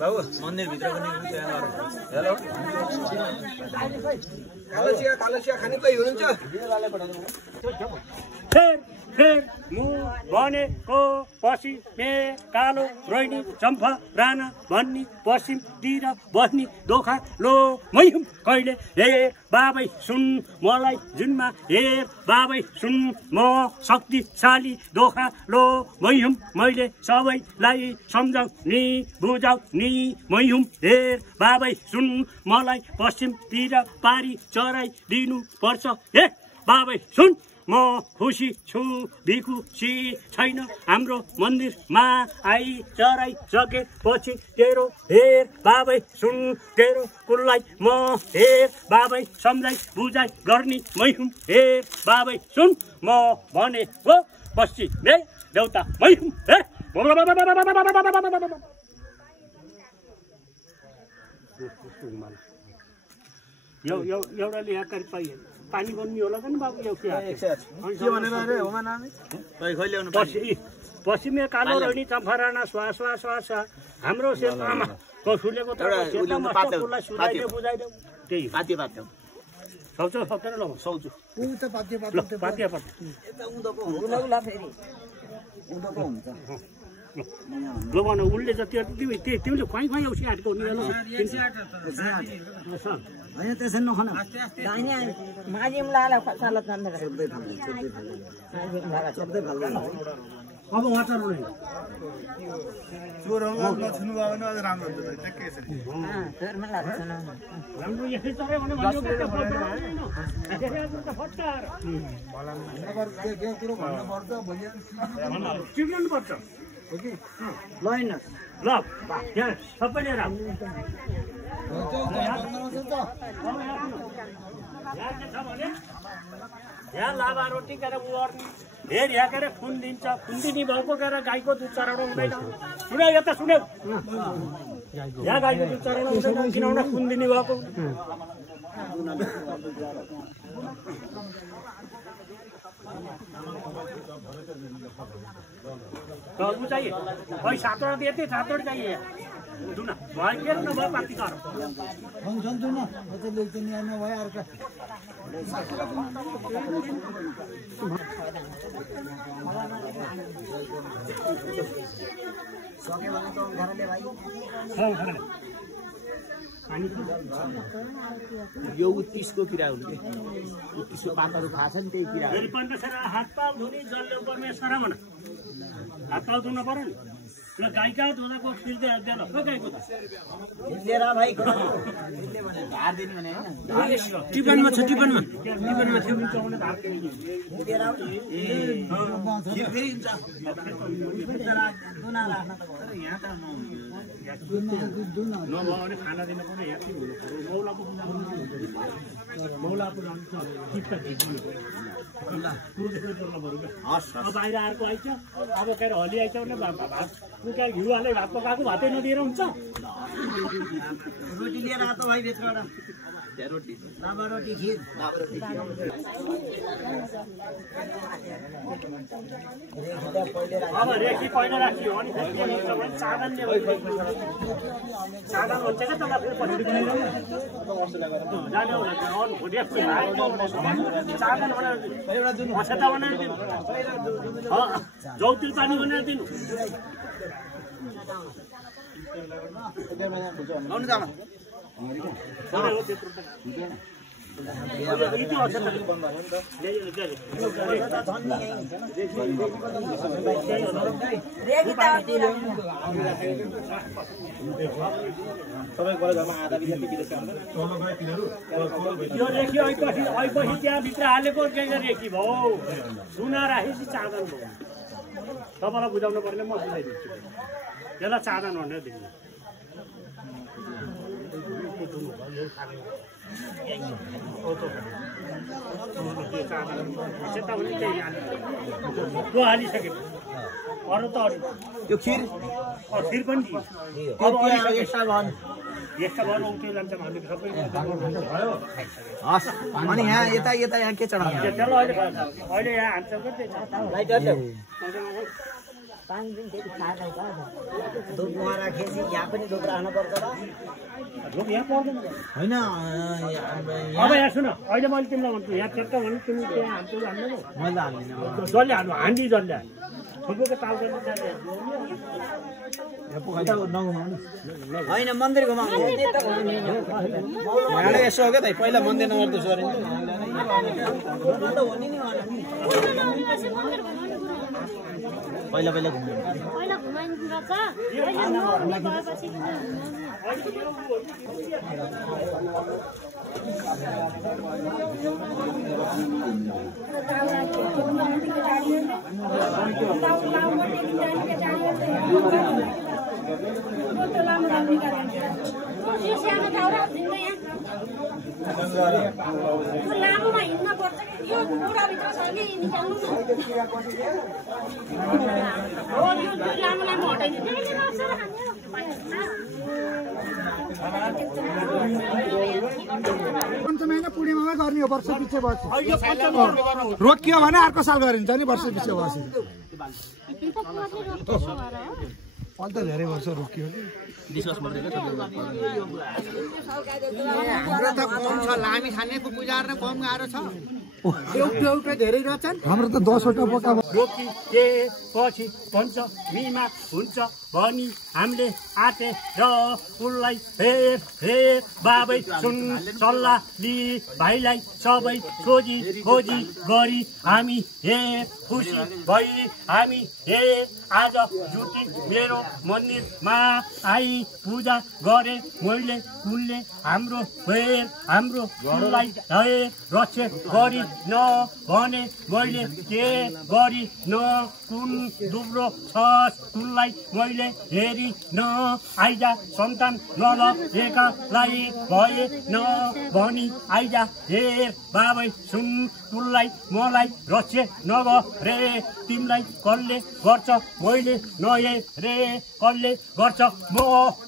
बाबु मन्दिरभित्र पनि हेलो कालो चिया खाने कोही हुनुहुन्छ फेर मु भनेको पश्चिमे कालो रोहिणी चम्फा राणा भन्नी पश्चिमतिर बस्नी दोखा लो मैहुम कहिले हेर बाबै सुन मलाई जुनमा हेर बाबै सुन म शक्तिशाली दोखा लो मैहुम मैले सबैलाई सम्झाउने बुझाउने मैहुम हेर बाबै सुन मलाई पश्चिमतिर पारी चराइदिनु पर्छ हे बाबै सुन म खुसी छु बिखुसी छैन हाम्रो मन्दिरमा आई चराइसकेपछि तेरो हेर बाबै सुन तेरो कुललाई म हेर बाबै सम्झाइ बुझाइ गर्ने मैहुम हेर बाबै सुन म भनेको पश्चिमे देउता मैहुम हेर एउटाले याकारी पाइएन पानी बन्ने होला नि बाबु के भनेर अरे होमा नामे कहिले ल्याउनु पश्चिमे कालो रोहिणी चम्फा राणा स्वा स्वा स्वा स्वा हाम्रो सेवामा कसुलेको त सेवामा सुधाइदियो बुझाइदियो त्यही पाते पाते सक्छौ सक्दैन ल सक्छु उ त पाते पाते पाते यता उन्दको हुन्छ फेरि उन्दको हुन्छ ल भन उनले जति तिमीले खुवाइ खुवाइ औसी हाटको हैन त्यसै नखाना दाइने माजिम लाला साला चन्द छोड्दै अब वाटर नै चोरहरुमा नछुनु भयो भने अझ राम्रो हुन्छ ठ्याक्कै छ चोरमा लाग्छ न राम्रो यसै चरे भने भन्नु के फटार नगर के कुरो भन्नु पर्छ भोलि चिप्लिनु पर्छ ओके ल हैन ल यहाँ सबैले राम यहाँ लाभा रोटी गरेर उर्ने धेर यहाँ गएर खुन दिन्छ खुन्दिनी भएको गएर गाईको दुध चढाउनु हुँदैन सुन्यौ यता सुन्यौ यहाँ गाईको दुध चढाउनु हुँदैन किनभने खुन्दिनी भएको ऊ चाहिए भाई 7 देते 7 चाहिए दुना भाई के न भयो पार्टी कर फंक्शन दुना मतलब ले दुनिया में भयो अर्का सके भने त घरले भाइ यो उत्तिसको किरा हो के उत्तिसको पातहरु खाछ नि त्यही किरा फेरि पन्त सरा हात पाउ धुनी जल्ले परमेश्वर मन हात पाउ धुन पर्यो नि ल गाईका धुनको फिर्दै हाल्दैन ल गाईको त लिएर भाइ दिनले भने धार दिने भने हैन टिपनमा छ टिपनमा थियो नि चौने धार दिने लिएर आउ फेरि हुन्छ दुना राख्न त यहाँ त नभयो भने खाना दिन पनि यहाँ के हुनु पर्यो मौलाको टिप्टा खिच्नु पर्यो बाहिर अर्को आइछ अब के हली आइछ भने भात कुका घिउ हाले भात पकाएको भातै नदिएर हुन्छ रोटी लिएर आतो भाइ भित्रबाट रोटी लामा रोटी खिर अब रेखी पहिला राखियो अनि चादन चादन हुन्छ क्या तल फेरि पछि जाने होला चादन बनाएर दिनु अछेता बनाएर दिनु जौतिल पानी बनाएर दिनु आउनु जामा यो रेखी ऐपछि त्यहाँभित्र हालेको रेखी भयो सुना राखेपछि चादन भयो तपाईँलाई बुझाउनु पर्ने म बुझाइदिन्छु त्यसलाई चादन भनेर दिनु त्यो हालिसकेको अरू त अरू त्यो खिर खिर पनि एक्स्ट्रा भन यस्ता भएर उठ्यो लान्छ हामीले सबै हस् अनि यहाँ के चढाउने अहिले यहाँ हान्छ पानी दिन त्यति खाँदै छ दुध नराखेपछि यहाँ पनि दुध राख्नुपर्छ र यहाँ पर्दैन होइन अब यहाँ सुन अहिले मैले तिमीलाई भन्छु यहाँ चेक्क भन्नु तिमी त्यहाँ हान्छौ हान्नु मैले हाल्दिनँ जसले हाल्नु हान्डी जसले फुटबलको ताल गर्ने होइन मन्दिर घुमाउनु यसो हो क्या त पहिला मन्दिर नगर्दो पहिला घुम्नु लामोमा हिँड्न पर्छ कि यो बुढाभित्र छ कि निकाल्नु हो यो लामो पञ्चमहीना पूर्णिमामा गर्ने हो वर्ष पछि बस्छ रोकियो भने अर्को साल गरिन्छ नि वर्ष पछि बस्छ अन्त धेरै वर्ष रोकियो हाम्रो त कम छ लामी खानेको पूजा र कम गाह्रो छ एउटा धेरै रहेछन् हाम्रो त 10 वटा बोका रोकी के पछि पञ्चमीमा हुन्छ भनी हामीले आटे र उसलाई हेर बाबै सुन सल्लाह लि भाइलाई सबै खोजी गरी हामी खुसी भई हामी आज जुटी मेरो मन्दिरमा आई पूजा गरे मैले कुलले हाम्रो घरलाई रक्षा गरी न भने मैले के गरी न कुन दुब्रो छ कुनलाई मैले हेरी न आइजा सन्तान नलएकालाई भए न भनी आइजा हेर बाबै सुन कुनलाई मलाई रक्षा नगरे तिमीलाई कसले गर्छ मैले नहे रे कसले गर्छ म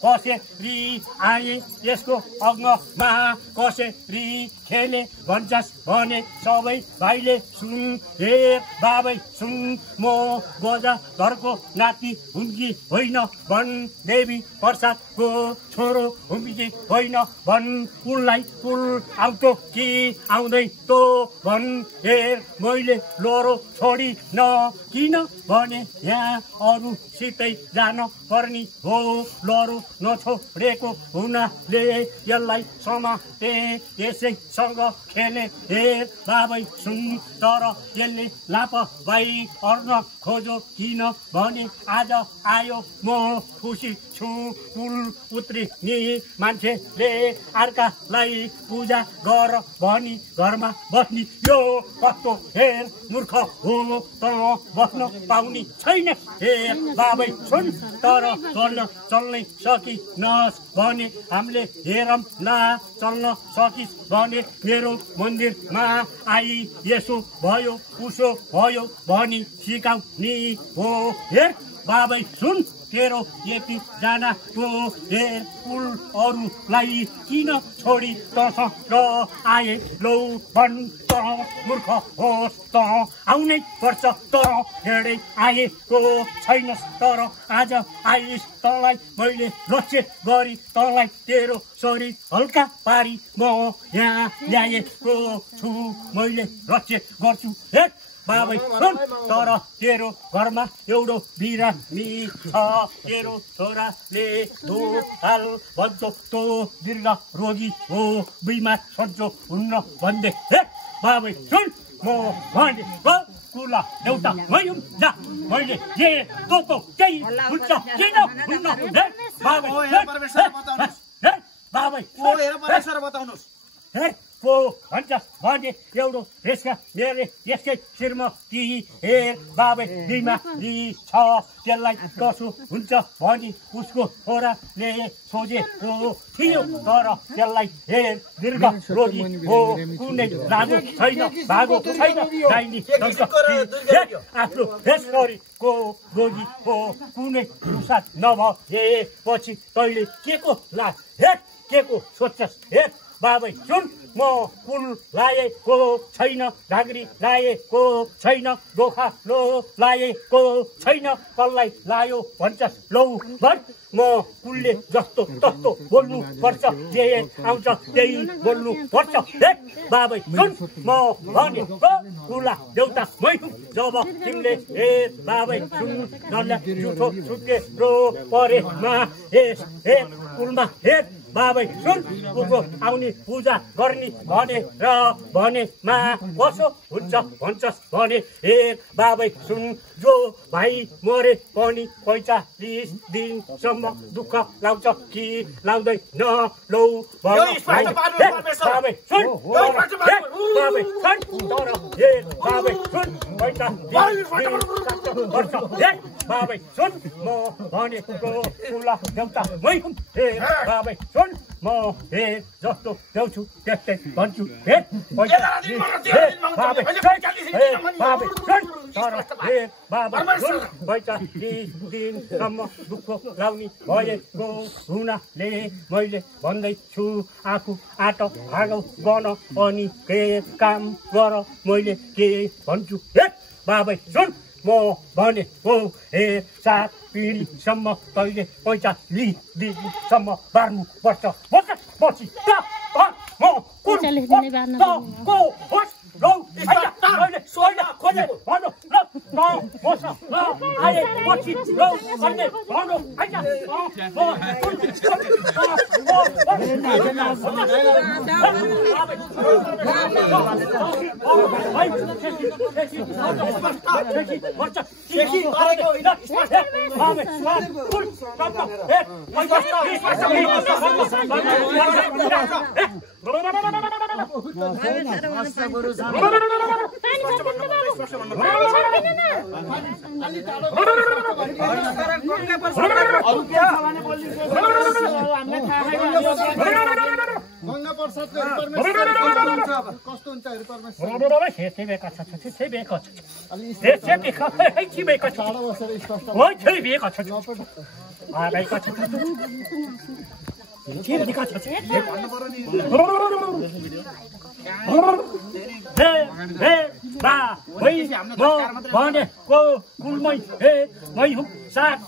कसरी आए यसको अङ्गमा कसरी खेले भन्छस् भने सबै भाइले सुन हेर बाबै सुन म गोजा घरको नाति हुम्की होइन भन् देवी प्रसादको छोरो हुम्की होइन भन् उनलाई पुल आउँथ्यो कि आउँदै तँ भन् हेर मैले लोरो छोडी न किन भने यहाँ अरूसितै जान पर्ने हो लरो नछोडेको हुनाले यसलाई समाते यसैसँग खेले हेर बाबै सुन तर यसले लापरवाही गर्न खोजो किन भने आज आयो म खुसी छु कुल उत्रिने मान्छेले अर्कालाई पूजा गर भनी घरमा बस्ने यो कस्तो हेर मूर्ख हो त बस्न पाउने छैन हेर बाबै सुन तर चल्नै सकिनस् भने हामीले हेरौँ ला चल्न सकिस् भने मेरो मन्दिरमा आई यसो भयो उसो भयो भनी सिकाउने हो हेर बाबै सुन तेरो यति जानाको हेर कुल अरूलाई किन छोडी तसँग आए लौ भन् त मूर्ख होस् त आउनै पर्छ तर हेर्दै आएको छैनस् तर आज आइस तँलाई मैले रक्षा गरी तँलाई तेरो शरीर हल्का पारी म यहाँ ल्याएको छु मैले रक्षा गर्छु हेर बाबै सुन तर तेरो घरमा एउटो बिरामी छ तेरो छोराले हाल भन्छ तँ दीर्घ रोगी हो बिमार सन्चो हुन्न भन्दै हे बाबै सुन म भनेको कुरा एउटा भयौँ जा मैले जे तँ त्यही हुन्छ किन हुन्न बाबै बाबै बताउनुहोस् हे पो भन्छस् भने एउटो यसका मेरे यसकै शिरमा ती हेर बाबे दिमा दी छ त्यसलाई कसो हुन्छ भनी उसको छोराले सोझेको थियो तर त्यसलाई हेर दीर्घ रोगी हो कुनै लामो छैन भागो छैन दाहिनी आफ्नो यसको रोगी हो कुनै रुसात नभए पछि तैँले के को ला हेट के को सोच्छस् हेट बाबै सुन म कुल लाएको छैन ढाङ्ग्री लाएको छैन दोखा लो लाएको छैन कसलाई लायो भन्छस् लौ भन् म कुलले जस्तो तस्तो बोल्नु पर्छ जे आउँछ त्यही बोल्नु पर्छ हेट बाबै सुन म भनेको कुला देउता मै हुँ जब तिमीले हे बाबै सुन डल्ला जुठो छुट्टे रो परेमा हेस हे कुलमा हेट बाबै सुन उको आउने पूजा गर्ने भने र भनेमा कसो हुन्छ भन्छस् भने हे बाबै सुन जो भाइ मरे पनि 45 दिनसम्म दुःख लाउँछ कि लाउँदैन लौ बाबै सुन बाबै सुन तर हे बाबै सुन 45 वर्ष हे बाबै सुन म भनेको कुला देउता मै हुँ हे बाबै सुन म हे जस्तो देउँछु त्यस्तै भन्छु हे बाबै सुन तर हे बाबै सुन 45 दिनसम्म दुःख लाउने भएको हुनाले मैले भन्दैछु आफू आँट भागौ गर्न अनि के काम गर मैले के भन्छु हे बाबै सुन म भनेको हे 7 पिँढीसम्म तैँले 45 दिनसम्म बार्नु पर्छ पछि म भनेको कुलमै हे मै हुँ 7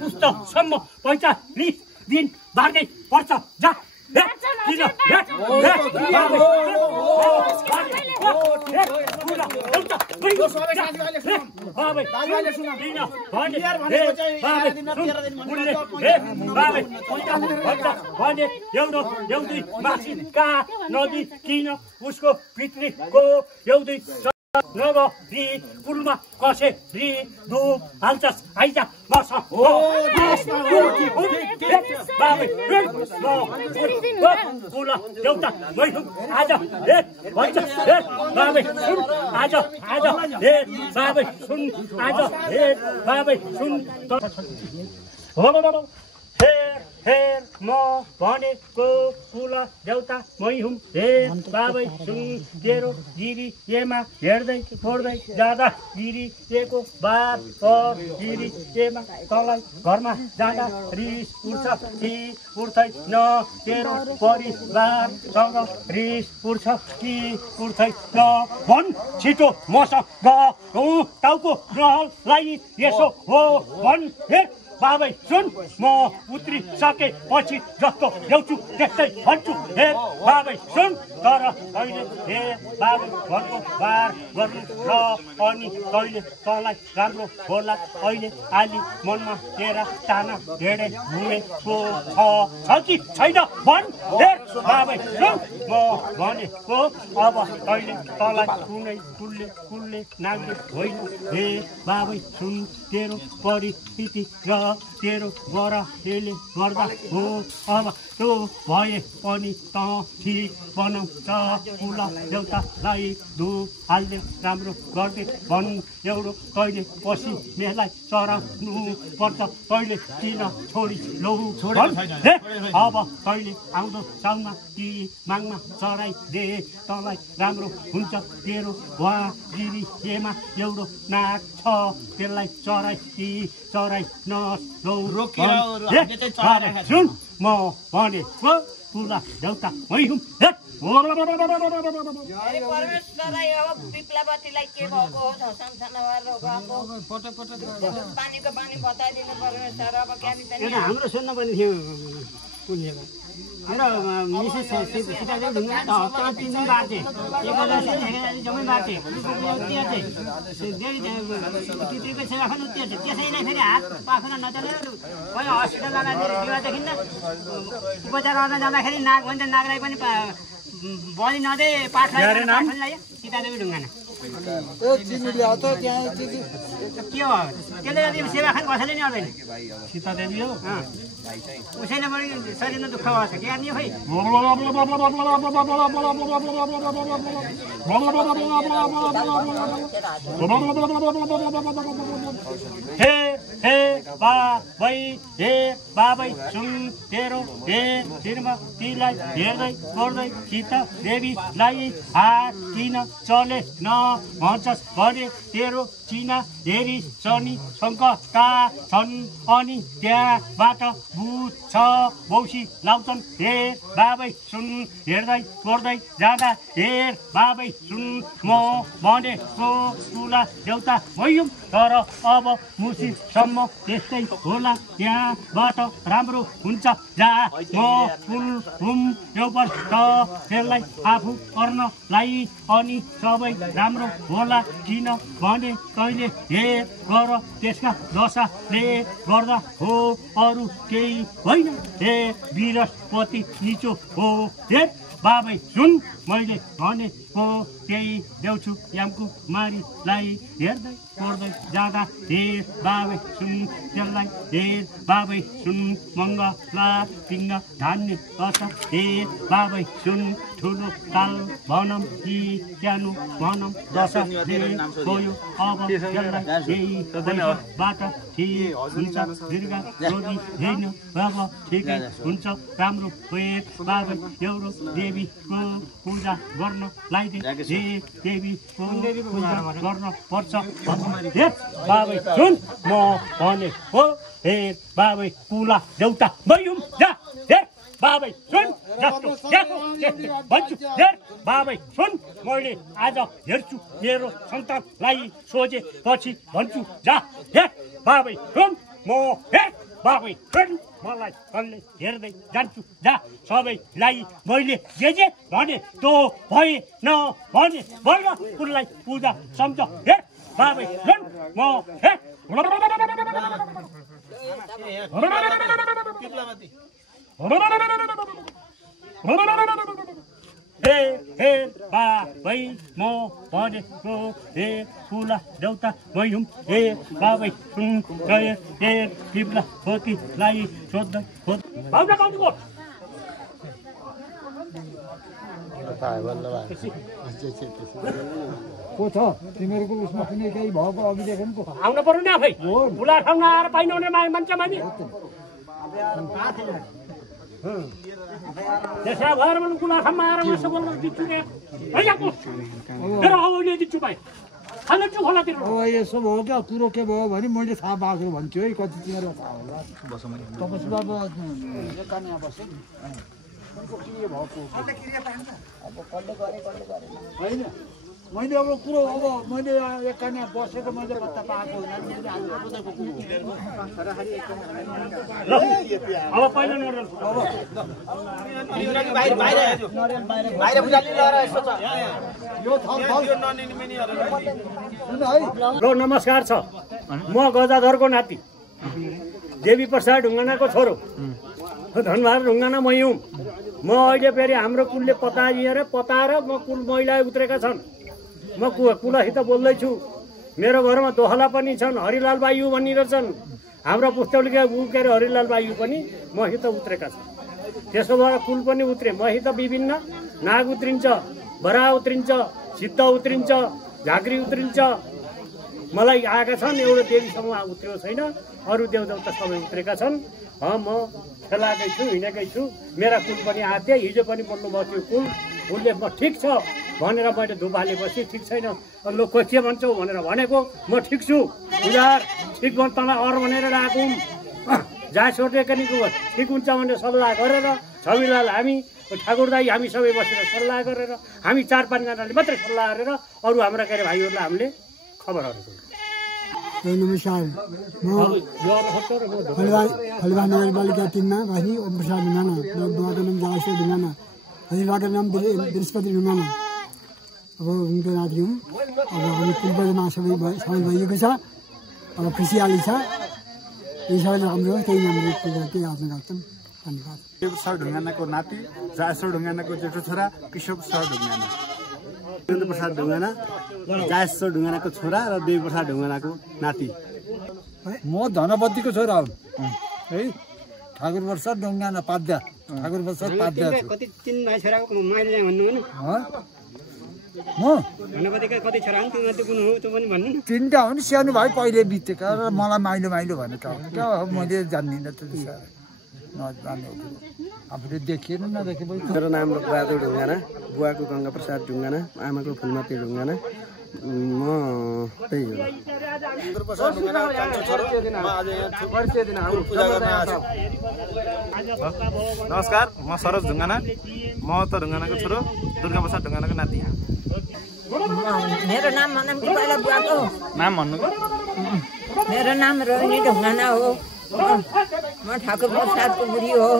पुस्तकसम्म 45 दिन बार्नै पर्छ जा एउटै मासिका नदी किन उसको पितृको एउटै नगरी कुलमा कसरी धुप हाल्छस् आइज मसँग बाबै कुल देउता मै हुँ आज हे भन्छ हे बाबै सुन आज हे बाबै सुन आज हे बाबै सुन हेर म भनेको कुल देउता मै हुँ हे बाबै सुन तेरो गिरिएमा हेर्दै छोड्दै जाँदा गिरिएको बार गिरिएमा तँलाई घरमा जाँदा रिस उठ्छ कि उठ्दैन तेरो परिवारसँग रिस उठ्छ कि उठ्दैन भन् छिटो मसँग टाउको रहललाई यसो हो भन् हे बाबै सुन म उत्रिसकेपछि जस्तो ल्याउँछु त्यस्तै भन्छु हे बाबै सुन तर तैँले हे बाबै घरको बार गर्नु र अनि तैँले तँलाई राम्रो होला अहिले आली मनमा तेरा ताना ढेडे घुमेको छ कि छैन भन् हे बाबै सुन म भनेको अब तैँले तँलाई कुनै कुलले नाग्ने होइन हे बाबै सुन तेरो परिस्थिति र तेरो बराले गर्दा हो अब त्यो भए पनि त ठिक बनाउँछ कुला देउतालाई धुप हाल्दै राम्रो गर्दै भन् एउटा तैँले पसिनेलाई चराउनु पर्छ तैँले किन छोडी लौ अब तैँले आउँदो साउनमा कि मागमा चराइदे तँलाई राम्रो हुन्छ तेरो गिरीमा एउटा नाग छ त्यसलाई चराइ नलौ सुन म भनेको कुला देउता मै हुँ परमेश्वरलाई अब विप्लवतीलाई के भएको हो पानीको पानी बताइदिनु परमेश्वर अब हाम्रो सुन्न पनि थियो मेरो मिसेस सीतादेवी ढुङ्गा त हप्तामा 3 दिन बाँचे 1000 जम्मै बाँचे त्यतिको सेवा खानु त्यसैलाई फेरि हात पाखुरा नचलेर कोही हस्पिटल लगाएर बिहा देखिन्न उपचार गर्न जाँदाखेरि नाग भन्छ नागलाई पनि बलि नदे पाठलाई ल्यायो सीतादेवी ढुङ्गाना के हो त्यसले गर्दा सेवा खान कसैले नि आउँदैन सीतादेवी हो उसैले पनि शरीरमा दुःख भएको छ के गर्ने खै हे बाबै सुन तेरो हे श्रीमतीलाई हेर्दै गर्दै सीता देवीलाई हात किन चले न भन्छस् भने तेरो चिना हेरी शनि शङ्करका छन् अनि त्यहाँबाट भूत छ बौसी लाउँछन् हे बाबै सुन हेर्दै गर्दै जाँदा हेर बाबै सुन म भनेको तुला देउता भइयौँ तर अब मुसीसम्म त्यस्तै होला त्यहाँबाट राम्रो हुन्छ जा म फुल हुम एउटा त्यसलाई आफू गर्नलाई अनि सबै राम्रो होला किन भने तैँले हेर गर त्यसका दशाले गर्दा हो अरू केही होइन हे बृहस्पति निचो हो हेर बाबै सुन मैले भनेको त्यही देउँछु यामकुमारीलाई हेर्दै गर्दै जाँदा हेर बाबै सुन त्यसलाई हेर बाबै सुन मङ्गला पिङ्ग धान्य दश हेर बाबै सुन ठुलो काल भनम कि सानो भनम दशले गयो अब त्यसलाई बाट ठिक हुन्छ दीर्घ रोगी होइन अब ठिकै हुन्छ राम्रो हेर बाबै एउटा देवीको पूजा गर्नलाई देवीको पूजा गर्न पर्छ हेर बाबै सुन म भनेको हेर बाबै कुला देउता भइयौँ जा हेर बाबै सुन भन्छु हेर बाबै सुन मैले आज हेर्छु मेरो सन्तानलाई सोझे पछि भन्छु जा हेर बाबै सुन म हेर बाबै सुन मलाई कल्ले हेर्दै जान्छु जा सबैलाई मैले जे भने त्यो भए न भने भएन उनलाई पूजा सम्झ हेर बाबै सुन म हेर हे बाबै म भनेको हे कुला देउता मै हुँ हे बाबै सुन गए हे विप्लवतीलाई सोध्दै को छ तिमीहरूको उसमा कुनै केही भएको अभिलेख पो आउनु पर्यो नि आफै खुला ठाउँमा आएर पाइनहुने मान्छे मानि त्यसै भएर मैले कुला ठाउँमा आएर मासु बोल्न दिन्छु नि दिन्छु भाइ खान्छु खोलातिर अब यसो भयो क्या कुरो के भयो भने मैले थाहा पाएको भन्छु है कति तिमीहरूलाई थाहा होला तपाईँ अब कन्या बस्यो नि के भएको होइन मैले अब कुरो अब मैले एक कन्या बसेको मैले पत्ता पाएको होइन ल नमस्कार छ म गजाधरको नाति देवी प्रसाद ढुङ्गानाको छोरो धनबहादुर ढुङ्गाना मै हुँ म अहिले फेरि हाम्रो कुलले पताएर म कुल महिला उत्रेका छन्। म कुलसित बोल्दैछु। मेरो घरमा दोहला पनि छन्, हरिलाल बायु भनिरहेका छन्। हाम्रो पुस्तौलीका के अरे हरिलाल बायु पनि मसित उत्रेका छन्। त्यसो भएर कुल पनि उत्रे। मसित विभिन्न नाग उत्रिन्छ, बराह उत्रिन्छ, सिद्ध उत्रिन्छ, झाँक्री उत्रिन्छ। मलाई आएका छन्, एउटा देवीसम्म उत्रेको छैन। अरू देवदेवता सबै उत्रेका छन्। म खेलाएकै छु, हिँडेकै छु। मेरा कुल पनि आथे। हिजो पनि बोल्नुभयो त्यो कुल उसले म ठिक छ भनेर मैले धुप हालेपछि ठिक छैन ल कोही के भन्छौ भनेर भनेको म ठिक छु। उजार ठिक भन् तँलाई अरू भनेर आएको जहाँ सोटेको नि ठिक हुन्छ भनेर सल्लाह गरेर छविलाल हामी ठाकुर दाई हामी सबै बसेर सल्लाह गरेर हामी 4-5 जनाले मात्रै सल्लाह गरेर अरू हाम्रा के अरे भाइहरूलाई हामीले खबरहरू दियौँ। नमस्कार, म खलवा नगरपालिका 3 मा भाइ ओम प्रसाद ढुङ्गाना, बुवाको नाम जागेश्वर ढुङ्गाना, हजुरबाको नाम बृहस्पति ढुङ्गाना। अब उनको नाति हुँ। अब हामी कुलपदमा सबै भइएको छ। अब खुसियाली छ। यी सबै राम्रो हो। त्यही हाम्रो केही आफ्नो राख्छौँ। धन्यवाद। देवप्रसाद ढुङ्गानाको नाति, जागेश्वर ढुङ्गानाको जेठो छोरा किशोर प्रसाद ढुङ्गाना, वीरेन्द्र प्रसाद ढुङ्गाना, जागेश्वर ढुङ्गानाको छोरा र देवप्रसाद ढुङ्गानाको नाति। म धनपतिको छोरा हुँ है। ठाकुर प्रसाद ढुङ्गाना पाद्या, ठाकुर प्रसाद पाद्या छु। कति 3 भाइ छोराको माइले चाहिँ भन्नु होइन? म धनपतिका कति छोरा हुन्? त्यो कुन हो त्यो पनि भन्नु न। 3टा हुन्। सानो भाइ पहिले बितेका र मलाई माइलो भने त मैले जान्दिनँ त नजाने हो। आफूले देखेन नदेखे पनि। मेरो नाम बहादुर ढुङ्गाना, बुवाको गङ्गा प्रसाद ढुङ्गाना, आमाको फुलमती ढुङ्गाना। म त्यही हो। नमस्कार, म सरोज ढुङ्गाना, म त ढुङ्गानाको छोरो, दुर्गा प्रसाद ढुङ्गानाको नाति। मेरो नाम मनम पहिला बुवाको नाम भन्नु। मेरो नाम रोहिणी ढुङ्गाना हो। म ठाकुर प्रसादको बुढी हो।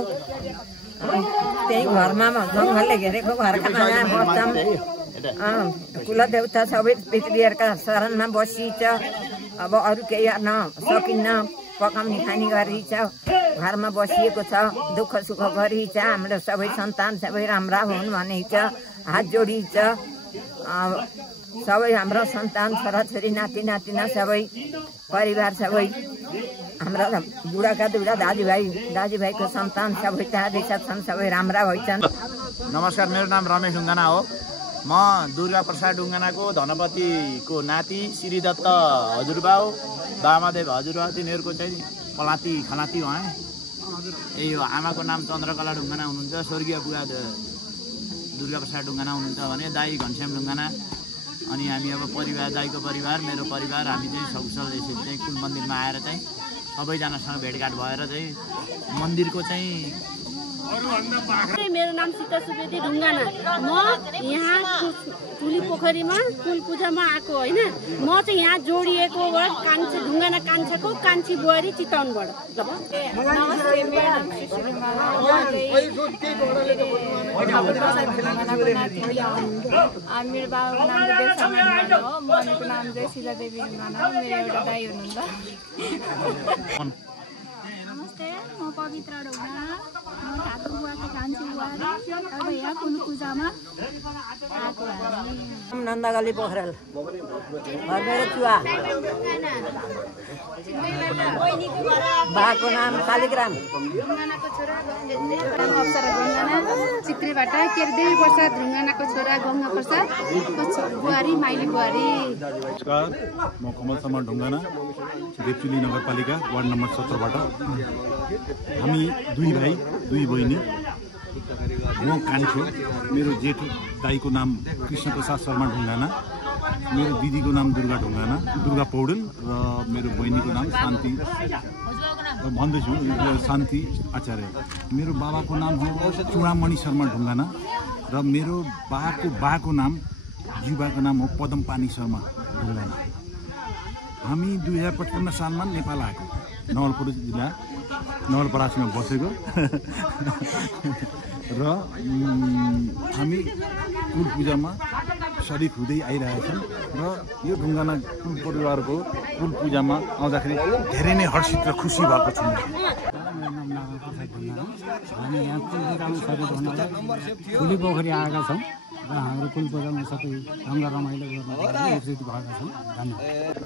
त्यही घरमा जङ्गलले घेरेको घरका बस्छौँ। कुलदेवता सबै पितृहरूका शरणमा बसिन्छ। अब अरू केही गर्न सकिन्न। पकाउने खाने गरिन्छ। घरमा बसिएको छ। दुःख सुख गरिन्छ। हाम्रो सबै सन्तान सबै राम्रा हुन् भनिन्छ। हात जोडिन्छ। सबै हाम्रो सन्तान छोराछोरी नाति नातिना सबै परिवार सबै हाम्रा बुढाका दुईटा दाजुभाइको सन्तान सबै त्यहाँदेखि छन्। सबै राम्रा भइछन्। नमस्कार, मेरो नाम रमेश ढुङ्गाना हो। म दुर्गा प्रसाद ढुङ्गानाको धनपतिको नाति, श्रीदत्त हजुरबाउ, दामादेव हजुरबाउ तिनीहरूको चाहिँ पलाती खलाती भए। यही हो। आमाको नाम चन्द्रकला ढुङ्गाना हुनुहुन्छ। स्वर्गीय बुवा दुर्गा प्रसाद ढुङ्गाना हुनुहुन्छ भने दाई घनश्याम ढुङ्गाना। अनि हामी अब परिवार, दाईको परिवार, मेरो परिवार, हामी चाहिँ सकुशल यसरी चाहिँ कुल मन्दिरमा आएर चाहिँ सबैजनासँग भेटघाट भएर चाहिँ मन्दिरको चाहिँ। मेरो नाम सीता सुवेदी ढुङ्गाना। म यहाँ ठुली पोखरीमा कुल पूजामा आएको होइन। म चाहिँ यहाँ जोडिएको कान्छी ढुङ्गाना कान्छाको कान्छी बुहारी चितवनबाट। नमस्ते, मेरो नाम सुश्री माला हो। मेरो बाबाको नाम देवशर्मा ढुङ्गाना हो। मम्मीको नाम चाहिँ शिला देवी ढुङ्गाना हो। मेरो एउटा दाई हुनुहुन्छ। नमस्ते, म पवित्र ढुङ्गाना। म ठाकुर बुवाको कान्छी बुहारी। अब यहाँ कुल पूजामा आएको हामी। नन्दगली पोखरेल, घर मेरो चुवा। बाको नाम शालिग्राम। अप्सरा ढुङ्गाना, चित्रेबाट देवी प्रसाद ढुङ्गानाको छोरा गङ्गा प्रसाद बुहारी, माइली बुहारी। नमस्कार, म कमल शर्मा ढुङ्गाना, देवचुली नगरपालिका वार्ड नम्बर 17बाट। हामी 2 भाइ 2 बहिनी। म कान्छो। मेरो जेठो दाईको नाम कृष्ण प्रसाद शर्मा ढुङ्गाना, मेरो दिदीको नाम दुर्गा पौडेल र मेरो बहिनीको नाम शान्ति भन्दैछु शान्ति आचार्य। मेरो बाबाको नाम हो चुडामणि शर्मा ढुङ्गाना र मेरो बाको नाम जुबाको नाम हो पदमपानी शर्मा ढुङ्गाना। हामी 2055 सालमा नेपाल आएको, नवलपरासी जिल्ला नवलपरासीमा बसेको र हामी कुल पूजामा शरीक हुँदै आइरहेछन् र यो ढुङ्गाना कुल परिवारको कुल पूजामा आउँदाखेरि धेरै नै हर्षित र खुसी भएको छु। हामी यहाँ कुल पूजामा शरीक हुनलाई ठुली पोखरी आएका छौँ र हाम्रो कुल पूजामा सबै ढङ्गा रमाइलो गर्नु उपस्थित भएका छौँ। धन्यवाद।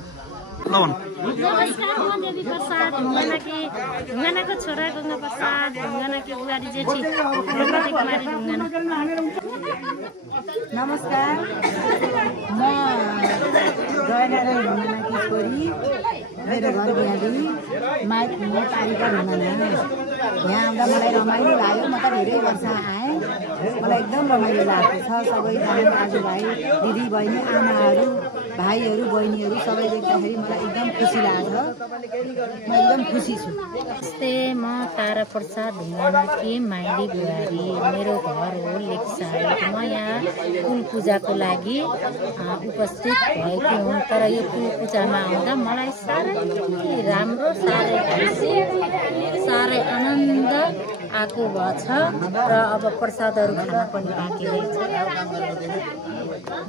नमस्कार, म देवी प्रसाद ढुङ्गानाको छोरा गङ्गा प्रसाद ढुङ्गानाकी बुहारी जेठी भगवती कुमारी ढुङ्गाना। नमस्कार, म जयनारायण ढुङ्गानाकी छोरी, मेरो घर बिहारी माइक म तारिका ढुङ्गाना। यहाँ आउँदा मलाई रमाइलो लाग्यो। म त धेरै वर्ष आएँ, मलाई एकदम रमाइलो लागेको छ। सबै दाजुभाइ दिदी बहिनी आमाहरू भाइहरू बहिनीहरू सबै देख्दाखेरि मलाई एकदम खुसी लाग्छ। म एकदम खुसी छु। नमस्ते, म तारा प्रसाद ढुङ्गानाकी माइली बुहारी, मेरो घर हो लेकसाई। म यहाँ कुल पूजाको लागि उपस्थित भएकी हुँ। तर यो कुल पूजामा आउँदा मलाई साह्रै राम्रो, साह्रै खुसी, साह्रै आनन्द आएको छ र अब प्रसादहरू खान पनि बाँकी रहेछ।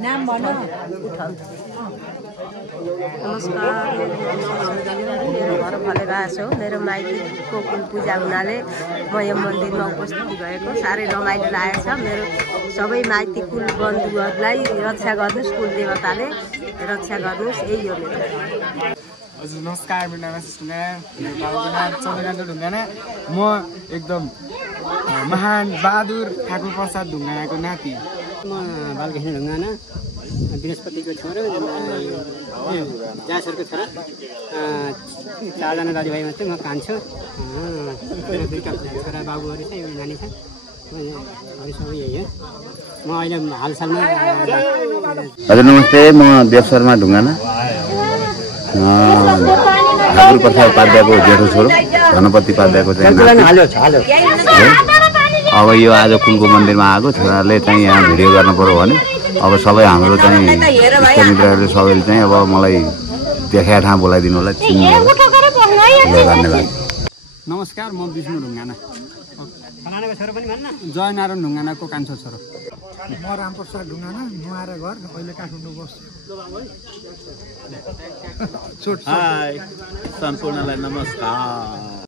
नाम भन। नमस्कार, मेरो घर फलेगा छौ। मेरो माइतीको कुल पूजा हुनाले म यो मन्दिरमा उपस्थिति भएको साह्रै रमाइलो लागेको छ। मेरो सबै माइती कुल बन्धुहरूलाई रक्षा गर्नुहोस्, कुल देवताले रक्षा गर्नुहोस्, यही हो मेरो। हजुर नमस्कार, मेरो नाम आशिष ढुङ्गाना, मेरो गाउँको नाम चन्द्रकान्त ढुङ्गाना। म एकदम महान बहादुर ठाकुर प्रसाद ढुङ्गानाको नाति। म बालकृष्ण ढुङ्गाना, बृहस्पतिको छोरो, जासरको छोरा। 4 जना दाजुभाइमा चाहिँ म कान्छु। मेरो 2टा छोरा बाबुहरू छ, एउटा नानी छ। अरू सबै यही हो। म अहिले हालसालमा। हजुर नमस्ते, म देव शर्मा ढुङ्गाना, ठाकुर प्रसाद उपाध्यायको जेठो छोरो, गणपति उपाध्यायको चाहिँ। अब यो आज कुलको मन्दिरमा आएको छोराले चाहिँ यहाँ भिडियो गर्नु पर्यो भने अब सबै हाम्रो चाहिँ इष्टमित्रहरूले सबैले चाहिँ अब मलाई देखाए ठाउँ बोलाइदिनु होला, चिन्नु होला। धन्यवाद। नमस्कार, म विष्णु ढुङ्गाना, जयनारायण ढुङ्गानाको कान्छो छोरो। म रामप्रसाद ढुङ्गाना, नुहाएर घर, अहिले काठमाडौँ बस्छु। हाई सम्पूर्णलाई नमस्कार।